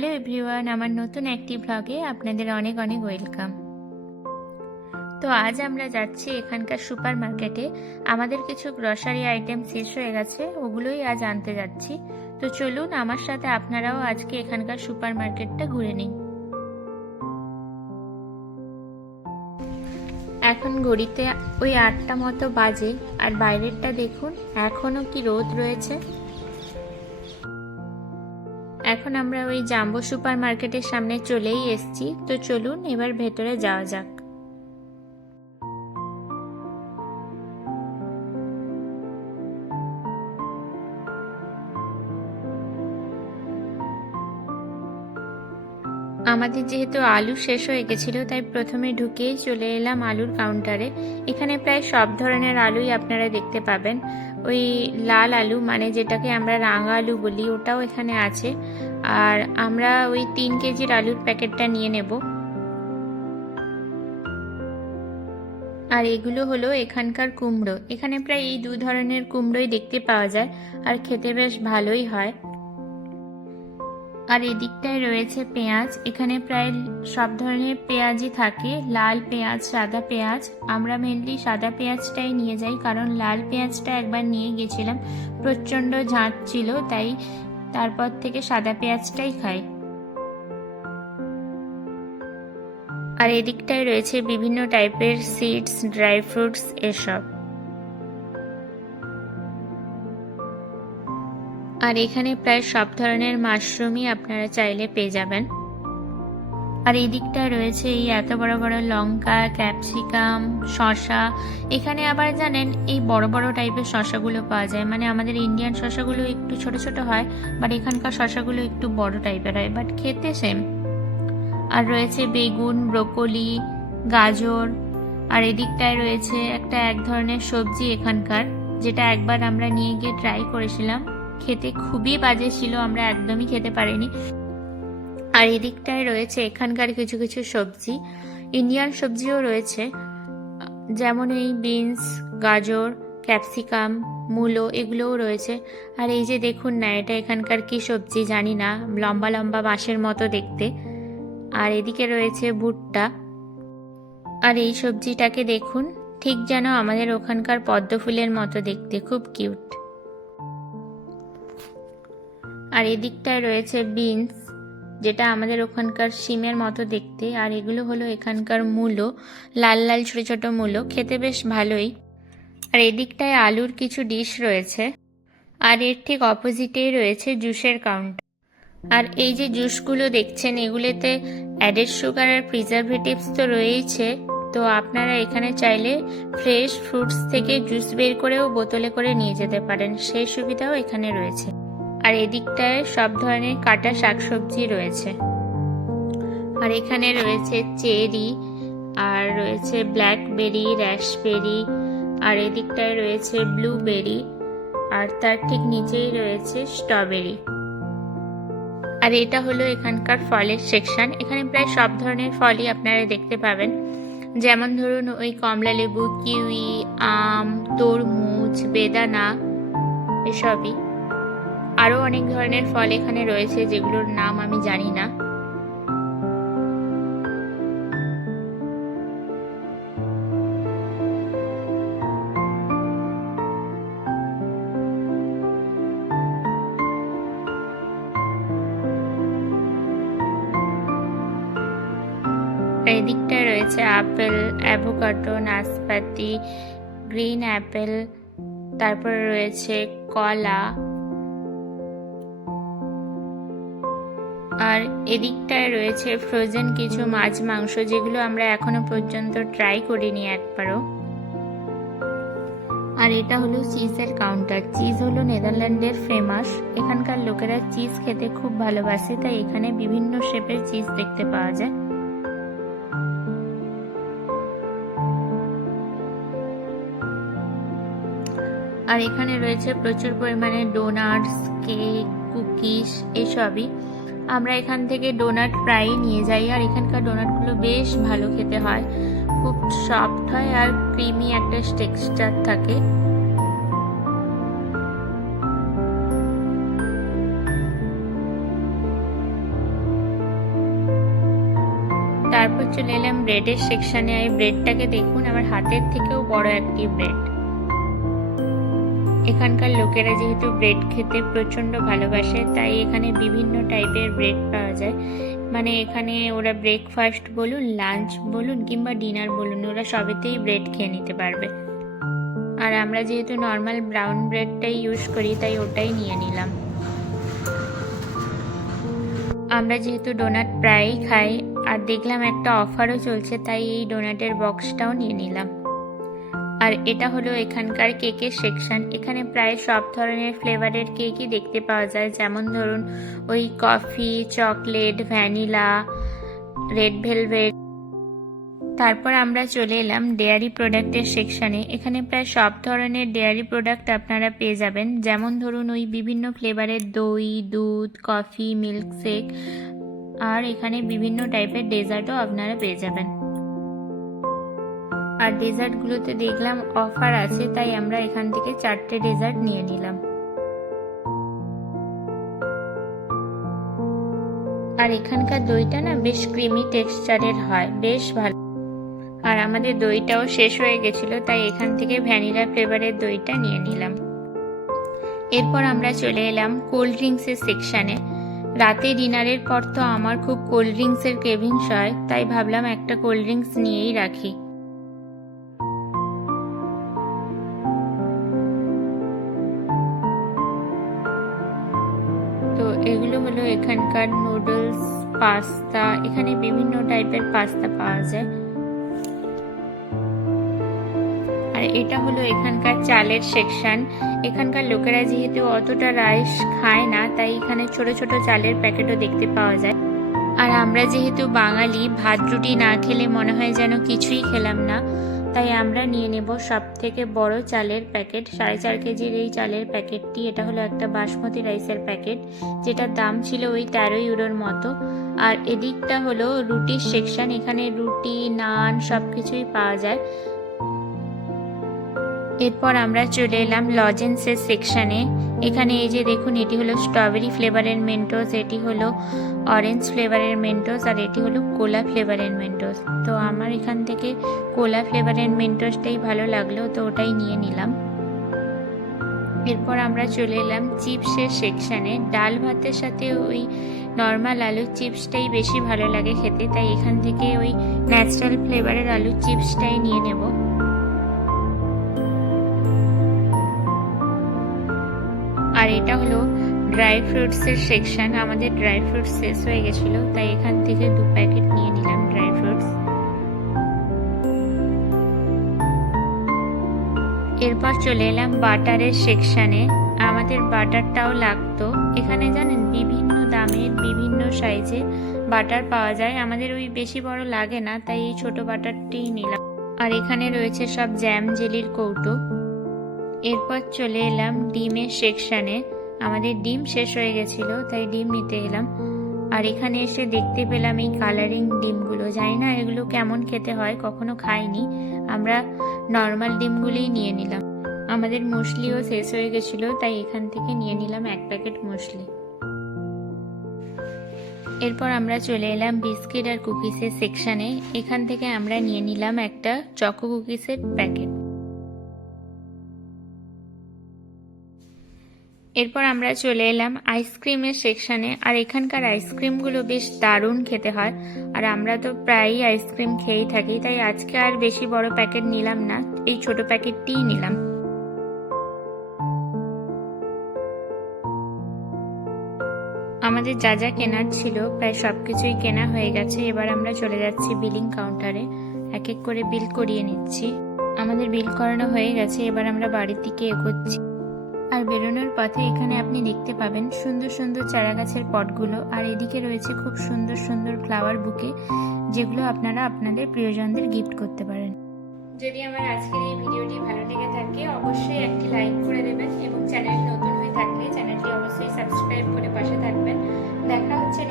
Hello everyone, আমার নতুন একটি ব্লগে আপনাদের অনেক অনেক ওয়েলকাম। তো আজ আমরা যাচ্ছি এখানকার সুপার মার্কেটে। আমাদের কিছু গ্রসারি আইটেম শেষ হয়ে গেছে, ওগুলোই আজ আনতে যাচ্ছি। তো চলুন আমার সাথে আপনারাও আজকে এখানকার সুপার মার্কেটটা ঘুরে নিন। এখন ঘড়িতে ওই 8টা মতো বাজে, আর বাইরেরটা দেখুন এখনো কি রোদ রয়েছে। এখন আমরা ওই জাম্বো সুপার মার্কেটের সামনে চলেই এসেছি। তো চলুন এবার ভেতরে যাওয়া যাক। আমাদের যেহেতু আলু শেষ হয়ে গেছিল, তাই প্রথমে ঢুকেই চলে এলাম আলুর কাউন্টারে। এখানে প্রায় সব ধরনের আলুই আপনারা দেখতে পাবেন। ওই লাল আলু, মানে যেটাকে আমরা রাঙা আলু বলি, ওটাও এখানে আছে। আর আমরা ওই 3 কেজির আলুর প্যাকেটটা নিয়ে নেব। আর এগুলো হলো এখানকার কুমড়ো। এখানে প্রায় এই 2 ধরনের কুমড়োই দেখতে পাওয়া যায়, আর খেতে বেশ ভালোই হয়। আর এদিকটায় রয়েছে পেঁয়াজ। এখানে প্রায় সব ধরনের পেঁয়াজই থাকে, লাল পেঁয়াজ, সাদা পেঁয়াজ। আমরা মেনলি সাদা পেঁয়াজটাই নিয়ে যাই, কারণ লাল পেঁয়াজটা একবার নিয়ে গেছিলাম, প্রচণ্ড ঝাঁঝ ছিল, তাই তারপর থেকে সাদা পেঁয়াজটাই খাই। আর এদিকটায় রয়েছে বিভিন্ন টাইপের সিডস, ড্রাই ফ্রুটস এসব। আর এখানে প্রায় সব ধরনের মাশরুমই আপনারা চাইলে পেয়ে যাবেন। আর এই দিকটায় রয়েছে এই এত বড় বড় লঙ্কা, ক্যাপসিকাম, শসা। এখানে আবার জানেন এই বড় বড় টাইপের শসাগুলো পাওয়া যায়, মানে আমাদের ইন্ডিয়ান শসাগুলো একটু ছোট ছোট হয়, বাট এখানকার শসাগুলো একটু বড় টাইপের হয়, বাট খেতে সেম। আর রয়েছে বেগুন, ব্রোকলি, গাজর। আর এদিকটায় রয়েছে এক ধরনের সবজি এখানকার, যেটা একবার আমরা নিয়ে গিয়ে ট্রাই করেছিলাম, খেতে খুবই বাজে ছিল, আমরা একদমই খেতে পারিনি। আর এদিকটায় রয়েছে এখানকার কিছু কিছু সবজি, ইন্ডিয়ান সবজিও রয়েছে, যেমন এই বিনস, গাজর, ক্যাপসিকাম, মূলো, এগুলোও রয়েছে। আর এই যে দেখুন না, এটা এখানকার কি সবজি জানি না, লম্বা লম্বা বাঁশের মতো দেখতে। আর এদিকে রয়েছে ভুট্টা। আর এই সবজিটাকে দেখুন, ঠিক যেন আমাদের ওখানকার পদ্ম ফুলের মতো দেখতে, খুব কিউট। আর এদিকটায় রয়েছে বিনস, যেটা আমাদের ওখানকার শিমের মতো দেখতে। আর এগুলো হলো এখানকার মূলো, লাল লাল ছোট ছোট মূলো, খেতে বেশ ভালোই। আর এদিকটায় আলুর কিছু ডিশ রয়েছে। আর এর ঠিক অপোজিটেই রয়েছে জুসের কাউন্টার। আর এই যে জুসগুলো দেখছেন, এগুলোতে অ্যাডেড সুগার আর প্রিজারভেটিভস তো রয়েইছে। তো আপনারা এখানে চাইলে ফ্রেশ ফ্রুটস থেকে জুস বের করেও বোতলে করে নিয়ে যেতে পারেন, সেই সুবিধাও এখানে রয়েছে। আর এদিকটায় সব ধরনের কাটা শাকসবজি রয়েছে। আর এখানে রয়েছে চেরি, আর রয়েছে ব্ল্যাকবেরি, র্যাশবেরি, আর এদিকটায় রয়েছে ব্লুবেরি, আর তার ঠিক নিচেই রয়েছে স্ট্রবেরি। আর এটা হলো এখানকার ফলের সেকশন। এখানে প্রায় সব ধরনের ফলই আপনারা দেখতে পাবেন, যেমন ধরুন ওই কমলা লেবু, কিউই, আম, তরমুজ, বেদানা, এসবই। আরো অনেক ধরনের ফল এখানে রয়েছে, যেগুলোর নাম আমি জানি না। এদিকটায় রয়েছে আপেল, অ্যাভোকাডো, নাশপাতি, গ্রিন অ্যাপেল, তারপরে রয়েছে কলা। আর এদিকটায় রয়েছে ফ্রোজেন কিছু মাছ, মাংস, যেগুলো আমরা এখনো পর্যন্ত ট্রাই করিনি একবারও। আর এটা হলো চিজের কাউন্টার। চিজ হলো নেদারল্যান্ডের ফেমাস। এখানকার লোকেরা চিজ খেতে খুব ভালোবাসে, তাই এখানে বিভিন্ন শেপের চিজ দেখতে পাওয়া যায়। আর এখানে রয়েছে প্রচুর পরিমাণে ডোনাটস, কেক, কুকিজ, এসবই। আমরা এখান থেকে ডোনাট প্রায়ই নিয়ে যাই। আর এখানকার ডোনাটগুলো বেশ ভালো খেতে হয়, খুব সফট হয় আর ক্রিমি একটা টেক্সচার থাকে। চলে এলাম ব্রেডের সেকশনে। এই ব্রেডটাকে দেখুন, আমার হাতের থেকেও বড় একটি ব্রেড। এখানকার লোকেরা যেহেতু ব্রেড খেতে প্রচণ্ড ভালোবাসে, তাই এখানে বিভিন্ন টাইপের ব্রেড পাওয়া যায়। মানে এখানে ওরা ব্রেকফাস্ট বলুন, লাঞ্চ বলুন কিংবা ডিনার বলুন, ওরা সবেতেই ব্রেড খেয়ে নিতে পারবে। আর আমরা যেহেতু নর্মাল ব্রাউন ব্রেডটাই ইউজ করি, তাই ওটাই নিয়ে নিলাম। আমরা যেহেতু ডোনাট প্রায়ই খাই, আর দেখলাম একটা অফারও চলছে, তাই এই ডোনাটের বক্সটাও নিয়ে নিলাম। আর এটা হলো এখানকার কেকের সেকশন। এখানে প্রায় সব ধরনের ফ্লেভারের কেকই দেখতে পাওয়া যায়, যেমন ধরুন ওই coffee, chocolate, vanilla, red velvet. তারপর আমরা চলে এলাম ডেয়ারি প্রোডাক্টের সেকশনে। এখানে প্রায় সব ধরনের ডেয়ারি প্রোডাক্ট আপনারা পেয়ে যাবেন, যেমন ধরুন ওই বিভিন্ন ফ্লেভারের দই, দুধ, কফি, মিল্কশেক, আর এখানে বিভিন্ন টাইপের ডেজার্টও আপনারা পেয়ে যাবেন। আর ডেজার্টগুলোতে দেখলাম অফার আছে, তাই আমরা এখান থেকে 4টে ডেজার্ট নিয়ে নিলাম। আর এখানকার দইটা না বেশ ক্রিমি টেক্সচারের হয়, বেশ ভালো। আর আমাদের দইটাও শেষ হয়ে গেছিল, তাই এখান থেকে ভ্যানিলা ফ্লেভারের দইটা নিয়ে নিলাম। এরপর আমরা চলে এলাম কোল্ড ড্রিঙ্কসের সেকশনে। রাতে ডিনারের পর তো আমার খুব কোল্ড ড্রিঙ্কসের ক্রেভিংস হয়, তাই ভাবলাম একটা কোল্ড ড্রিঙ্কস নিয়েই রাখি। তো এগুলো হলো এখানকার নুডলস, পাস্তা। এখানে বিভিন্ন টাইপের পাস্তা পাওয়া যায়। আর এটা হলো এখানকার চালের সেকশন। এখানকার লোকেরা যেহেতু অতটা রাইস খায় না, তাই এখানে ছোট ছোট চালের প্যাকেটও দেখতে পাওয়া যায়। আর আমরা যেহেতু বাঙালি, ভাত রুটি না খেলে মনে হয় যেন কিছুই খেলাম না, তাই আমরা নিয়ে নেব সব থেকে বড় চালের প্যাকেট। 4.5 কেজির এই চালের প্যাকেটটি। এটা হলো একটা বাসমতি রাইসের প্যাকেট, যেটার দাম ছিল ওই 13 ইউরোর মতো। আর এদিকটা হলো রুটির সেকশন। এখানে রুটি, নান সবকিছুই পাওয়া যায়। এরপর আমরা চলে এলাম লজেন্সের সেকশনে। এখানে এই যে দেখুন, এটি হলো স্ট্রবেরি ফ্লেভারের মেন্টোস, এটি হলো অরেঞ্জ ফ্লেভারের মেন্টোস, আর এটি হলো কোলা ফ্লেভারের মেন্টোস। তো আমার এখান থেকে কোলা ফ্লেভারের মেন্টোসটাই ভালো লাগলো, তো ওটাই নিয়ে নিলাম। এরপর আমরা চলে এলাম চিপসের সেকশনে। ডাল ভাতের সাথে ওই নর্মাল আলুর চিপসটাই বেশি ভালো লাগে খেতে, তাই এখান থেকে ওই ন্যাচারাল ফ্লেভারের আলুর চিপসটাই নিয়ে নেব। আর এটা হলো ড্রাই ফ্রুটসের সেকশন। আমাদের ড্রাই ফ্রুটস শেষ হয়ে গেছিল, তাই এখান থেকে 2 প্যাকেট নিয়ে নিলাম ড্রাই ফ্রুটস। এরপর চলে এলাম বাটারের সেকশনে। আমাদের বাটারটাও লাগতো। এখানে জানেন বিভিন্ন দামের বিভিন্ন সাইজে বাটার পাওয়া যায়। আমাদের ওই বেশি বড় লাগে না, তাই এই ছোট বাটারটিই নিলাম। আর এখানে রয়েছে সব জ্যাম জেলির কৌটো। এরপর চলে এলাম ডিমের সেকশনে। আমাদের ডিম শেষ হয়ে গেছিল, তাই ডিম নিতে এলাম। আর এখানে এসে দেখতে পেলাম এই কালারিং ডিমগুলো। জানি না এগুলো কেমন খেতে হয়, কখনো খাইনি। আমরা নর্মাল ডিমগুলোই নিয়ে নিলাম। আমাদের মুসলিও শেষ হয়ে গেছিল, তাই এখান থেকে নিয়ে নিলাম 1 প্যাকেট মুসলি। এরপর আমরা চলে এলাম বিস্কিট আর কুকিজের সেকশনে। এখান থেকে আমরা নিয়ে নিলাম একটা চকো কুকিজের প্যাকেট। এরপর আমরা চলে এলাম আইসক্রিমের সেকশনে। আর এখানকার আইসক্রিমগুলো বেশ দারুণ খেতে হয়, আর আমরা তো প্রায়ই আইসক্রিম খেয়েই থাকি, তাই আজকে আর বেশি বড় প্যাকেট নিলাম না, এই ছোট প্যাকেটটিই নিলাম। আমাদের যা যা কেনার ছিল প্রায় সবকিছুই কেনা হয়ে গেছে। এবার আমরা চলে যাচ্ছি বিলিং কাউন্টারে, এক এক করে বিল করিয়ে নিচ্ছি। আমাদের বিল করানো হয়ে গেছে, এবার আমরা বাড়ির দিকে এগোচ্ছি। আর বেরোনোর পথে এখানে আপনি দেখতে পাবেন সুন্দর সুন্দর চারা গাছের পটগুলো, আর এদিকে রয়েছে খুব সুন্দর সুন্দর ফ্লাওয়ার বুকে, যেগুলো আপনারা আপনাদের প্রিয়জনদের গিফট করতে পারেন। যদি আমার আজকের এই ভিডিওটি ভালো লেগে থাকে, অবশ্যই একটি লাইক করে দেবেন, এবং চ্যানেল নতুন হয়ে থাকলে চ্যানেলটি অবশ্যই সাবস্ক্রাইব করে পাশে থাকবেন। দেখা হচ্ছে